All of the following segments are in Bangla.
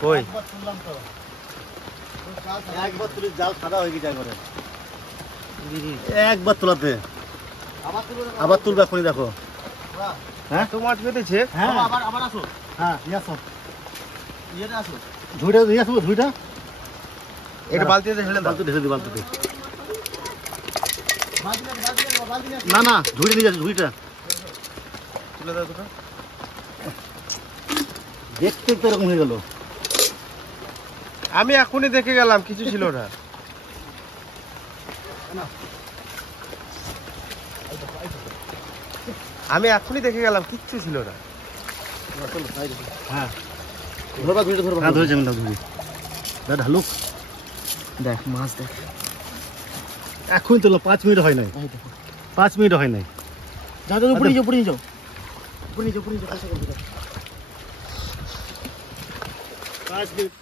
কই একবার তুলি জাল সাদা হয়ে গেছে একবারে একবার তোলাতে আবার তুলবে এখনই দেখো হ্যাঁ তো মাছ পেতেছে হ্যাঁ আবার আসো হ্যাঁ নিয়ে আসো ইয়েটা আসো ঝুড়িটা নিয়ে আসবো ঝুড়িটা এটা বালতিতে ঢেলে দাও বালতি ঢেলে দিই বালতিতে না না ঝুড়ি নিয়ে যাচ্ছে ঝুড়িটা তুলে দাও দুটো দেখতে তো এরকম হয়ে গেল আমি এখনই দেখে গেলাম কিছু ছিল না আমি এখনই দেখে গেলাম কিচ্ছু ছিল না হ্যাঁ ধরবা ঝুড়িটা ধরবা হ্যাঁ ধরে যাবেন না ঝুড়ি দাদা হালুক দেখ মাছ দেখ এখন তোলো 5 মিনিট হয় নাই 5 মিনিট হয় নাই যাও যাও উপরে যাও উপরে যাও উপরে যাও উপরে যাও কষ্ট করবে 5 মিনিট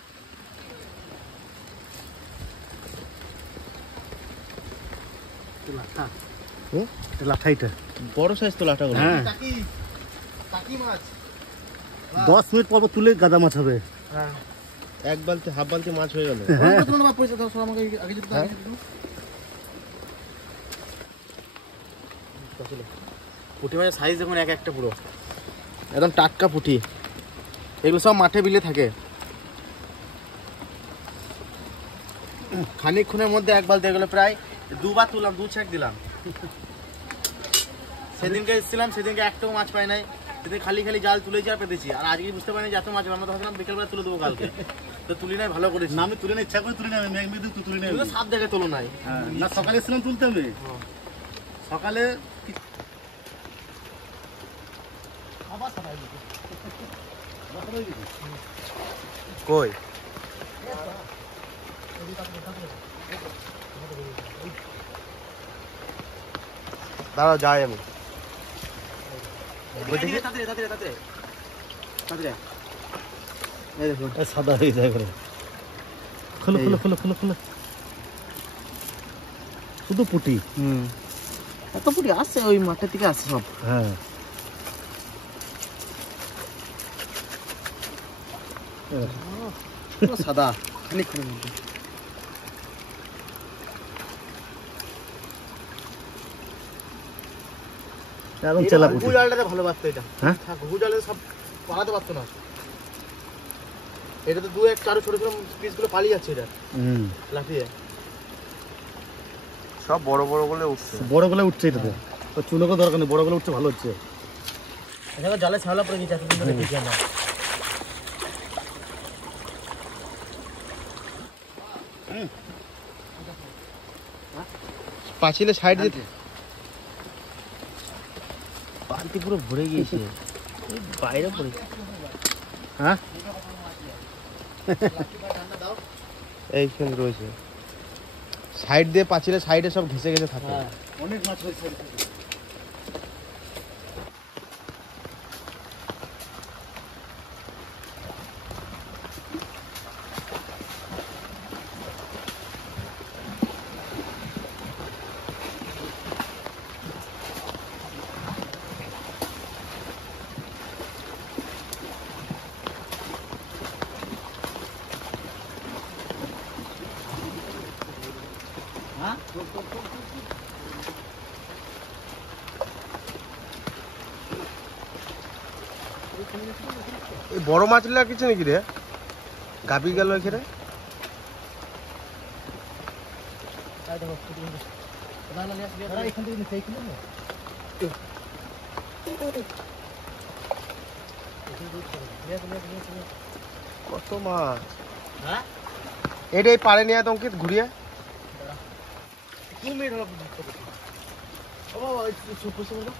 লাঠা এটা লাঠাইটা বড় সাইজ তো লাটা গুলো হ্যাঁ টাকি মাছ 10 মিনিট পর তুলে গাদা মাছ হবে হ্যাঁ এক বালতি হাফ বালতি মাছ হয়ে গেল হ্যাঁ কত না পয়সা দাও আমাকে আগে যেতে পুঁটি মাছের সাইজ দেখুন এক একটা পুরো একদম টাটকা পুঁটি এগুলো সব মাঠে বিলে থাকে খানিকক্ষণের মধ্যে এক বালতি এগুলো প্রায় দুবার তুললাম 2 ছ্যাঁক দিলাম সেদিনকে এসেছিলাম সেদিনকে একটাও মাছ পাই নাই সেদিন খালি খালি জাল তুলেছি আর পেতেছি আর আজকে বুঝতে পারিনি যে এত মাছ আমরা তো ভাবছিলাম বিকেলবেলা তুলে দেবো কালকে তো তুলি নাই ভালো করেছি না আমি তুলে নিয়ে ইচ্ছা করে তুলে নেবে মেঘ মেঘ তুলে নেবে এগুলো সাপ দেখে তোলো নাই না সকালে এসেছিলাম তুলতে হবে সকালে কই দাঁড়াও যাই আমি সাদা হয়ে যায় করে খোলো খোলো খোলো খোলো খোলো শুধু পুটি এত পুটি আসছে ওই মাঠের থেকে আসছে সব হ্যাঁ সাদা খানিকক্ষণের মধ্যে এখন চেলা পুটি ঘুঘু জালটাতে ভালো বাঁচতো এটা হ্যাঁ ঘুঘু জালে সব পালাতে পারতো না এটা তো 2-1 4 ছোট ছোট পিসগুলো পালিয়ে যাচ্ছে এটা লাফিয়ে সব বড় বড় গুলো উঠছে বড় গুলো উঠছে এটাতে তো চুনোকে দরকার নেই বড় গুলো উঠছে ভালো হচ্ছে এটা জালে ছাওলা পড়ে গেছে এতদিন ধরে দেখি আমরা পাঁচিলে সাইড দিতে বালতি পুরো ভরে গিয়েছে বাইরে পড়ে হ্যাঁ এইখানে রয়েছে সাইড দিয়ে পাঁচিলে সাইডে সব ঘেসে ঘেসে থাকে অনেক মাছ হয়েছে এই বড় মাছ লাগিয়েছে নাকি রে গাবি গেল এখানে কত মাছ এটাই পারে নিয়ে তো অঙ্কিত ঘুরিয়ে 2 মিনিট হলো ও বাবা চুপ করে বলো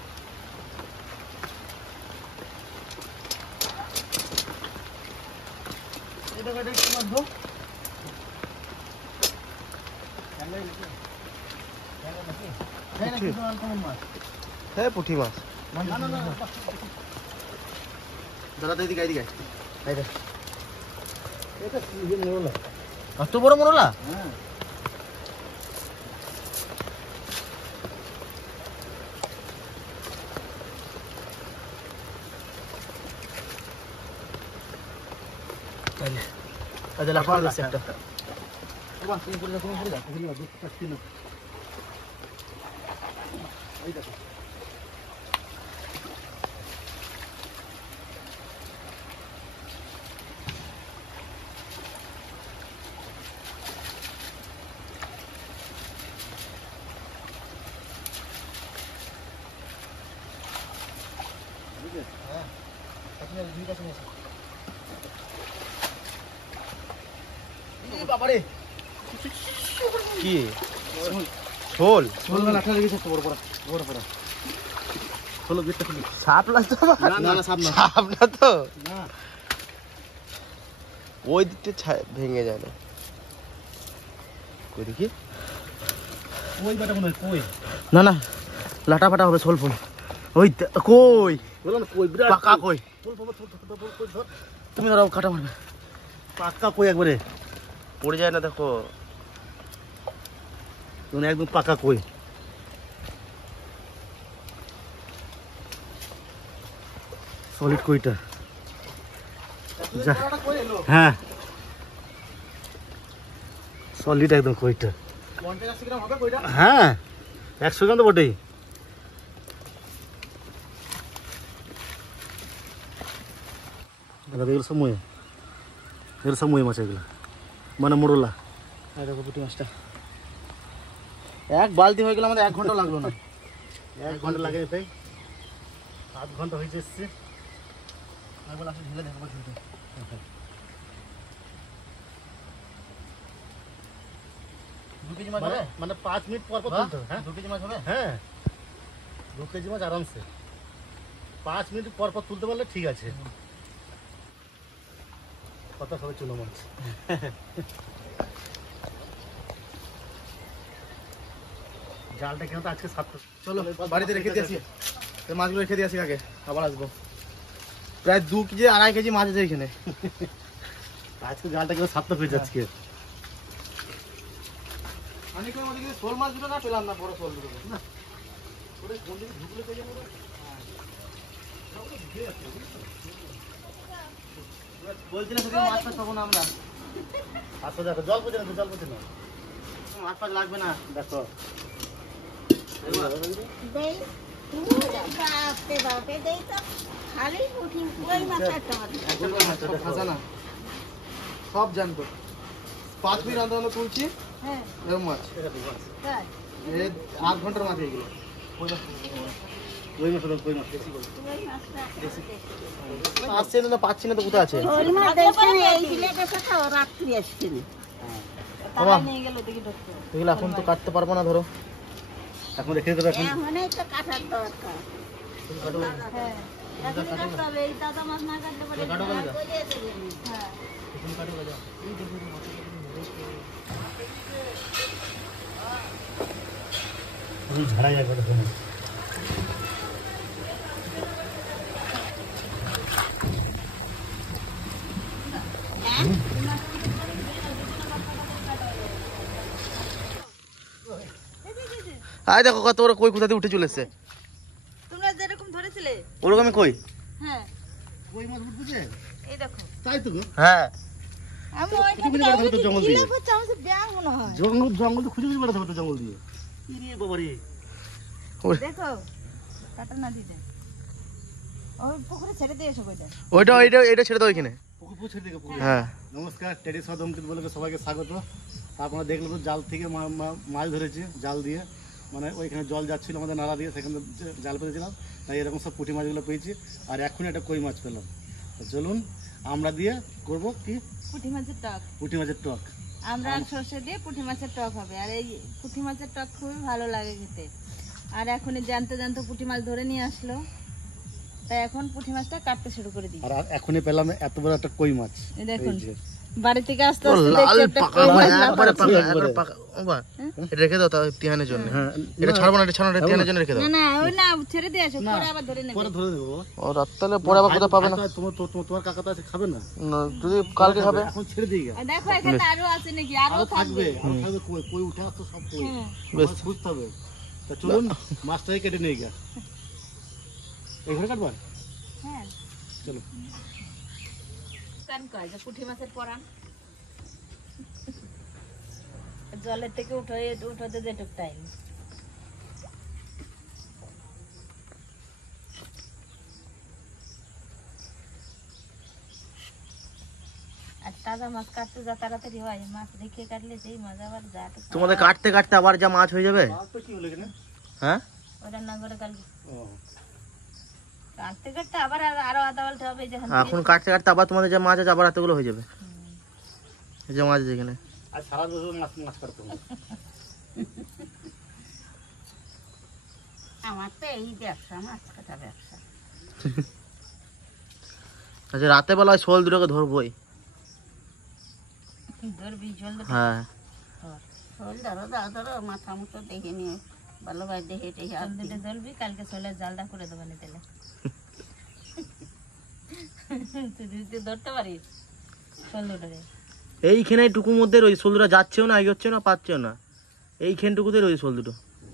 এটা কাটে কি মাছ গো হ্যাঁ পুঁটি মাছ দাদা দিদি গাই দিগাই এটা কি মোরলা এত বড় মরলা হ্যাঁ আচ্ছা লাফা দিচ্ছে একটা বাবা তুমি পড়ে যা এগুলো দুধ পাচ্ছি না এই দেখো হ্যাঁ আপনি দুই কাছে নিয়ে বাবারে কি শোল ছোলা লাঠা লেগেছে তো বড় বড় ছোলা গেটটা খুলি সাপ লাগতো না না সাপ না সাপ না তো না ওই দিকটা ভেঙে যায় না কই দেখি কই বাটা মনে হয় কই না না লাটা ফাটা হবে শোল ফুল ওই কই বলো না কই বিরাট পাকা কই ফুল ফুল কই ধর তুমি ধরো কাটা মারবে পাকা কই একবারে পড়ে যায় না দেখো তুমি একদম পাকা কই সলিড কইটা হ্যাঁ সলিড একদম কইটা হ্যাঁ 100 গ্রাম তো বটেই এগুলো সব মই মাছ এগুলো মানে মোড়লা দেখো পুঁটি মাছটা এক বালতি হয়ে গেল আমাদের 1 ঘন্টা লাগলো না 1 ঘন্টা লাগে তাই 7 ঘন্টা হয়েছে এসছে একবার আসলে ঢেলে দেখো ঝুলতে দু কেজি মাছ হবে মানে 5 মিনিট পর পর তুলতে হবে হ্যাঁ 2 কেজি মাছ হবে হ্যাঁ 2 কেজি মাছ আরামসে 5 মিনিট পর পর তুলতে পারলে ঠিক আছে কত সবাই চুনো মাছ জালটা কেন তো আজকে 7 চলো বাড়িতে রেখে দিয়ে আসি মাছগুলো রেখে দিয়ে আসি আগে আবার আসবো প্রায় 2 কেজি 2.5 কেজি মাছ আছে এখানে আজকে জালটা কেন 7 হয়ে যাচ্ছে অনেকের মধ্যে কিন্তু শোল মাছ দুটো না পেলাম না বড় শোল দুটো না ওরে কোন দিকে ঢুকলে পেয়ে যাবো বলছিলাম সেদিন মাছ ফাছ পাবো না আমরা আচ্ছা দেখো জল পড়ছে না মাছ ফাছ লাগবে না দেখো খাসা না সব জানতো 5 মিনিট অন্তর তুলছি এরকম মাছ এই 8 ঘন্টার মাছ এগুলো কই মাছ বেশি আসছে না পাচ্ছি না তো কোথায় আছে বাবা এগুলো এখন তো কাটতে পারবো না ধরো এখন রেখে দেবে এখন ঝাড়াই একবার ধরে আয় দেখো কত ওরা কই কোথা থেকে উঠে চলেছে তোমরা যেরকম ধরেছিলে ওরকমই কই হ্যাঁ কই মাছ উঠছে এই দেখো তাই তো গো হ্যাঁ আমি খুঁজে খুঁজে বেড়াতে হবে তো জঙ্গল দিয়ে চামচে ব্যাং মনে হয় জঙ্গল তো খুঁজে খুঁজে বেড়াতে হবে তো জঙ্গল দিয়ে ইরে বাবা রে দেখো কাটা না দিতে ওই পুকুরে ছেড়ে দিয়ে এসো কইটা এটা ছেড়ে দাও এখানে পুকুর ছেড়ে দিকে পুকুর হ্যাঁ নমস্কার টেডি সদমকিত বলে সবাইকে স্বাগত আপনারা দেখলেন তো জাল থেকে মাছ ধরেছি জাল দিয়ে মানে ওইখানে জল যাচ্ছিল আমাদের নালা দিয়ে সেখানে জাল পেয়েছিলাম তাই এরকম সব পুঁটি মাছগুলো পেয়েছি আর এখন একটা কই মাছ পেলাম তো চলুন আমরা দিয়ে করব কি পুঁটি মাছের টক পুঁটি মাছের টক আমরা আর সর্ষে দিয়ে পুঁটি মাছের টক হবে আর এই পুঁটি মাছের টক খুবই ভালো লাগে খেতে আর এখন জানতে জানতে পুঁটি মাছ ধরে নিয়ে আসলো তাই এখন পুঁটি মাছটা কাটতে শুরু করে দিই আর এখনই পেলাম এত বড় একটা কই মাছ এই দেখুন এই যে। বাড়ি থেকে আস্তে ও আস্তে লাল দেখছি একটা পাকা কই মানে মাছ একবারে লাফাচ্ছে। পাকা একবারে পাকা ও বা এটা রেখে দাও তাও তিহানের জন্য হ্যাঁ এটা ছাড়বো না এটা ছাড়বো না এটা তিহানের জন্য রেখে দাও না না ওই না ছেড়ে দিয়ে আসো পরে আবার ধরে নেবে পরে ধরে দেবো ও রাত তাহলে পরে আবার কোথাও পাবে না তোমার কাকা তো আছে খাবে না না, যদি কালকে খাবে এখন ছেড়ে দিয়ে গা আর দেখো এখানে আরো আছে নাকি আরো আরো থাকবে থাকবে কই কই উঠে আসতো সব কই হ্যাঁ। বেশ। বেশ বুঝতে হবে তা চলুন মাছটাই কেটে নিয়ে গা এইখানে কাটবা হ্যাঁ চলো কান কয় যে পুঁটি মাছের পরান জলের থেকে উঠোতে যেটুক টাইম। আর তাজা মাছ কাটতে যা তাড়াতাড়ি হয়, মাছ রেখে কাটলে সেই মজা আবার যা। তোমাদের কাটতে কাটতে আবার যা মাছ হয়ে যাবে। হ্যাঁ ওই রান্না করে কাটতে কাটতে আবার আরো আধা ঘন্টা হবে। এখন কাটতে কাটতে আবার তোমাদের যা মাছ আছে আবার এতগুলো হয়ে যাবে। এই যে মাছ আছে এখানে। আর সারা বছর মাছ কাটতে হবে। আমার তো এই ব্যবসা, মাছ কাটা ব্যবসা। আচ্ছা রাতে বেলা শোল দুটোকে ধরবোই। ধরবি শোল? হ্যাঁ শোল ধরো মাথা মুটো দেখে নিও ভালোভাবে, দেখে টেকে দুটো ধরবি। কালকে শোলের জালটা করে দেবো না তেলে। তুই ধরতে পারিস শোল দুটোরে? এইখানে টুকু মধ্যে ওই শোল দুটো যাচ্ছেও না, এগোচ্ছেও না, পাচ্ছেও না। এইখানটুকুতে ওই শোল দুটো।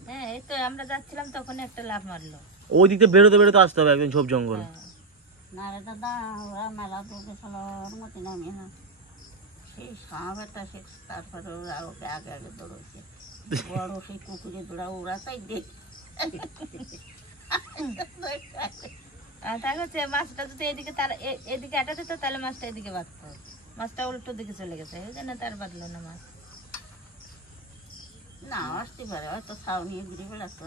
হ্যাঁ এই তো আমরা যাচ্ছিলাম তখন একটা লাফ মারলো। ওই দিক দিয়ে বেরোতে বেরোতে আসতে হবে, একদম ঝোপ জঙ্গল। না রে দাদা, ওরা মেলা দৌড়ে চলার মতো নামে না, সেই সাঁবাটা সে তারপরে ওরা ওকে আগে আগে দৌড়ছে। বড় সেই কুকুরে দৌড়া ওরা তাই দেখ। তাই হচ্ছে মাছটা যদি এদিকে তার এদিকে আটা দিত তাহলে মাছটা এদিকে বাঁধতো, মাছটা উল্টো দিকে চলে গেছে, ওই জন্য তার বাঁধলো না মাছ। না আসতে পারে, হয়তো ছাউ নিয়ে ঘুরে বেড়াতো।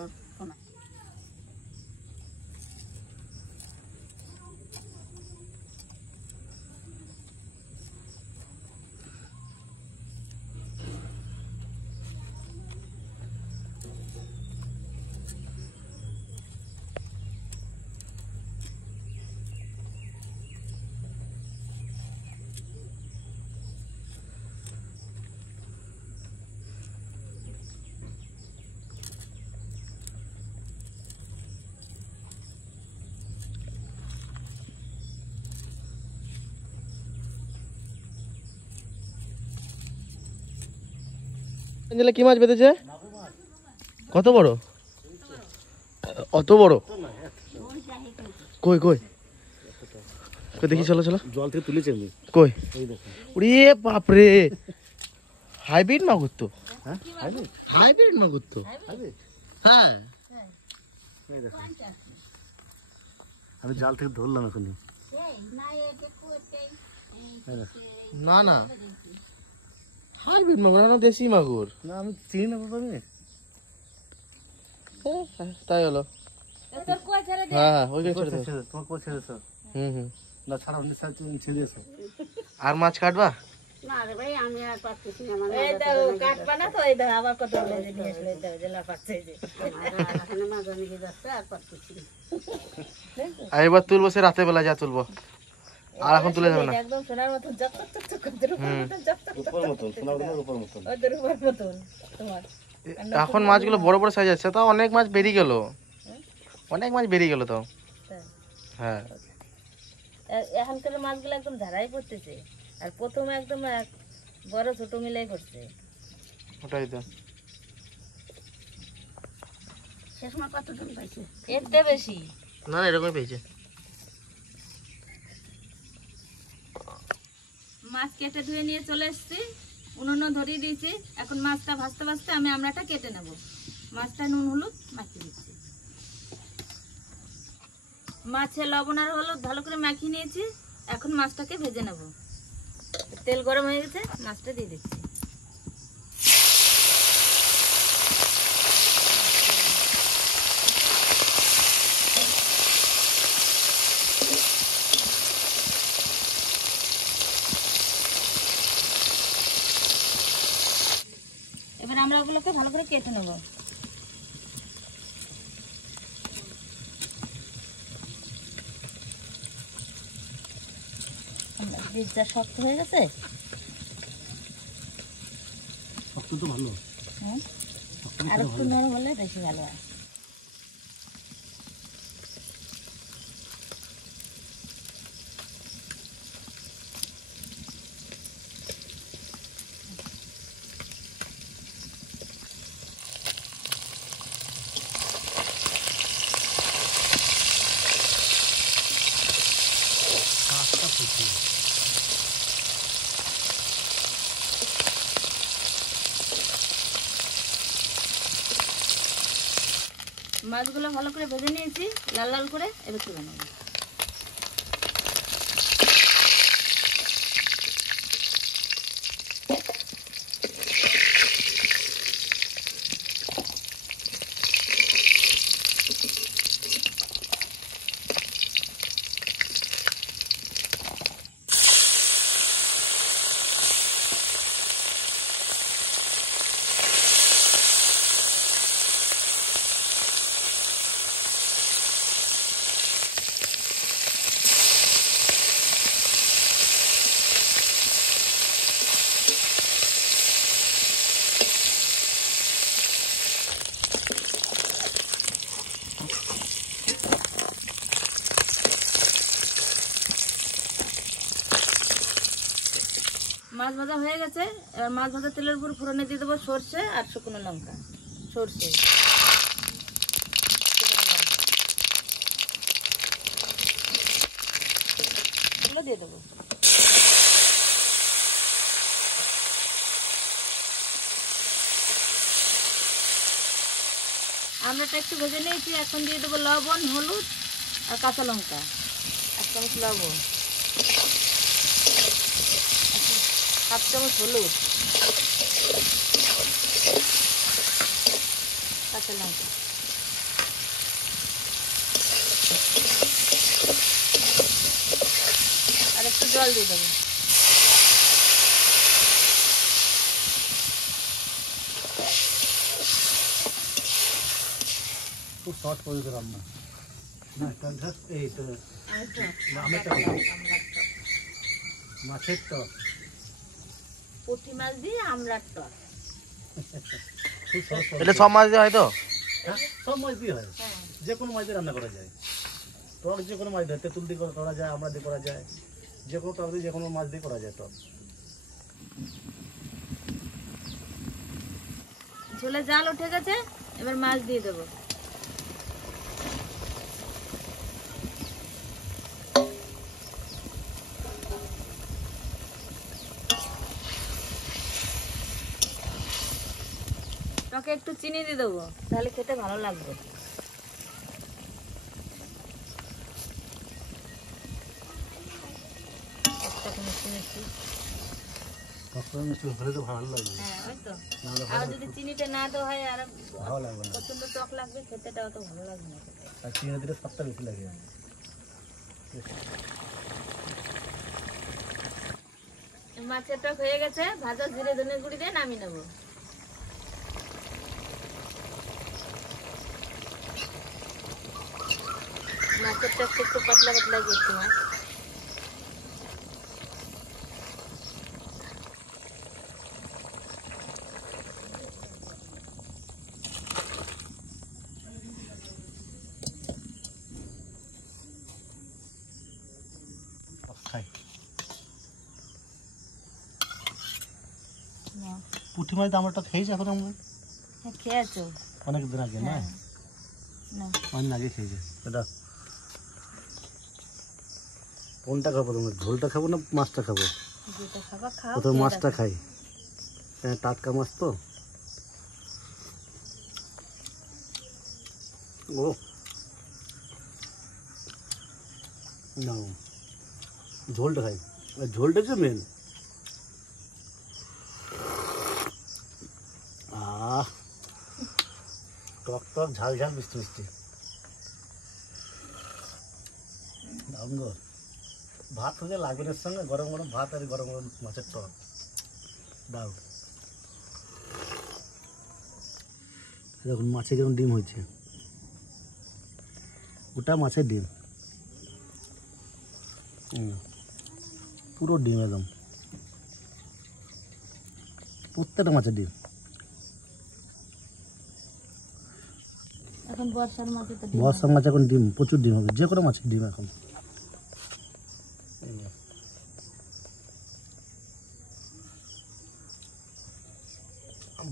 কি মাছ বেঁধেছে? কত বড়? অত বড়? কই কই দেখি, চলো চলো। জল থেকে তুলেছি আমি। কই? ওরে বাপরে, হাইব্রিড মাগুর তো। হ্যাঁ হাইব্রিড মাগুর তো। হ্যাঁ আমি জাল থেকে ধরলাম এখন। না না হাইব্রিড মাগুর না, দেশি মাগুর। না আমি চিনি না বাবা। তাই হলো। হ্যাঁ ওইখানে ছেড়ে দাও। তোমার কোথায় ছেড়েছো? হুম না ছাড়া অন্য সাইড ছেড়ে দিয়েছো। আর মাছ কাটবা? না রে ভাই, আমি আর পারতেছি না। এই দাও কাটবা না তো, এই দাও আবার কত বলে নিয়ে আসলে, এই দাও জেলা পাচ্ছে যে এখানে মাছ নিয়ে যাচ্ছে, আর পারতেছি না। আর এবার তুলবো, সে রাতে বেলা যা তুলবো, আর এখন তুলে যাবে না। একদম সোনার মতন জপ জপ জপ করে উপর মতন, সোনার উপর মতন। ওদের উপর মতন তোমার। এখন মাছগুলো বড় বড় সাইজ আছে, তাও অনেক মাছ বেরিয়ে গেল, অনেক মাছ বেরিয়ে গেল তাও। হ্যাঁ এখনকার মাছগুলো একদম ঝাড়াই পড়তেছে, আর প্রথমে একদম বড় ছোট মিলাই পড়ছে। ওটাই তো। শেষ মাছ কতজন পাইছে? এর চেয়ে বেশি না না এরকমই পেয়েছে। মাছ কেটে ধুয়ে নিয়ে চলে এসেছি, উনুনও ধরিয়ে দিয়েছি। এখন মাছটা ভাজতে ভাজতে আমি আমড়াটা কেটে নেব। মাছটা নুন হলুদ মাখিয়ে দিচ্ছি। মাছে লবণ আর হলুদ ভালো করে মাখিয়ে নিয়েছি। এখন মাছটাকে ভেজে নেব। তেল গরম হয়ে গেছে, মাছটা দিয়ে দিচ্ছি। এবার আমরা ওগুলোকে ভালো করে কেটে নেব। বীজটা শক্ত হয়ে গেছে, শক্ত তো ভালো। আর একটু নরম হলে বেশি ভালো হয়। মাছগুলো ভালো করে ভেজে নিয়েছি লাল লাল করে, এবার তুলে নেব। মাছ ভাজা হয়ে গেছে, এবার মাছ ভাজা তেলের উপর ফোড়নে দিয়ে দেবো সর্ষে আর শুকনো লঙ্কা। সর্ষে এগুলো দিয়ে দেবো। আমরাটা একটু ভেজে নিয়েছি, এখন দিয়ে দেবো লবণ, হলুদ আর কাঁচা লঙ্কা, 1 চামচ লবণ, 1 চামচ হলুদ, কাঁচা লঙ্কা। আর একটু জল দিয়ে দেবো। খুব শর্ট পদ্ধতি রান্না না, এই তো মাছের টক, পুঁটি মাছ দিয়ে আমড়ার টক। খুব সহজ পদ্ধতি। এটা সব মাছ দিয়ে হয় তো? হ্যাঁ, সব মাছ দিয়ে হয়, হ্যাঁ, যে কোনো মাছ দিয়ে রান্না করা যায়। টক যে কোনো মাছ দিয়ে, তেঁতুল দিয়ে করা যায়, আমরা দিয়ে করা যায়, যে কোনো টক দিয়ে যে কোনো মাছ দিয়ে করা যায় টক। ঝোলে জাল উঠে গেছে, এবার মাছ দিয়ে দেবো। টকে একটু চিনি দিয়ে দেবো, তাহলে খেতে ভালো লাগবে। মিষ্টি হলে তো ভালো লাগবে, হ্যাঁ, ওই তো। আর যদি চিনিটা না দেওয়া হয় আর ভালো লাগবে না, প্রচন্ড টক লাগবে, খেতেটা অত ভালো লাগবে না খেতে। আর চিনি দিলে স্বাদটা বেশি লাগে। মাছের টক হয়ে গেছে, ভাজা জিরে ধনে গুঁড়ি দিয়ে নামিয়ে নেবো। মাছের টক একটু পাতলা পাতলা করতে হয়। খাই পুঁটি মাছ আমরা খেয়েছি এখন, আমরা হ্যাঁ, খেয়েছো? অনেক দিন আগে না, হ্যাঁ, না অনেক আগে খেয়েছি। এটা কোনটা খাবো তোমার, ঝোলটা খাবো না মাছটা খাবো? যেটা খাবা খাও। প্রথমে মাছটা খাই, টাটকা মাছ তো। ও না, ঝোলটা খাই, ঝোলটা যে মেন। টক টক ঝাল ঝাল মিষ্টি মিষ্টি, দারুণ গো। ভাত হয়ে লাগবে এর সঙ্গে, গরম গরম ভাত আর গরম গরম মাছের টক, দারুণ। দেখুন মাছে কিরকম ডিম হয়েছে, ওটা মাছের ডিম, পুরো ডিম একদম, প্রত্যেকটা মাছের ডিম। এখন বর্ষার মাঝে তো বর্ষার মাছ এখন ডিম প্রচুর ডিম হবে, যে কোনো মাছের ডিম এখন।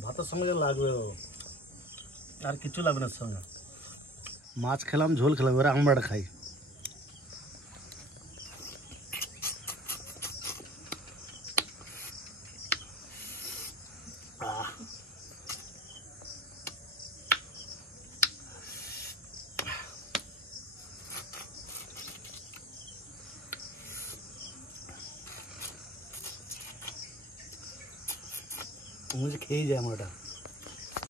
ভাতের সঙ্গে লাগবে, আর কিছু লাগবে না সঙ্গে। মাছ খেলাম, ঝোল খেলাম, এবার আমরা খাই। মনে হচ্ছে খেয়েই যায় আমার ওটা।